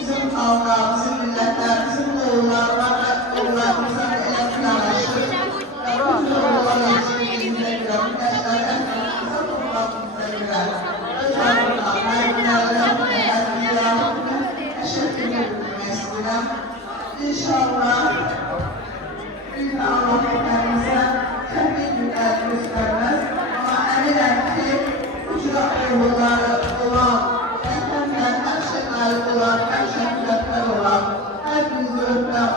Bizim Allah, bizim milletler, bizim oğullarına ve oğullarımıza elektrikleşir. Bütün oğullar yetiştiğinde göre, gençler hepimize toplantımıza göre. Özellikle teşekkür ederim eskiden. İnşallah büyük Allah'larımıza tabii günler göstermez. Ama eminim ki ucuna oğulları olan, her şeyler olan, her şekilde olan, her bizi öpten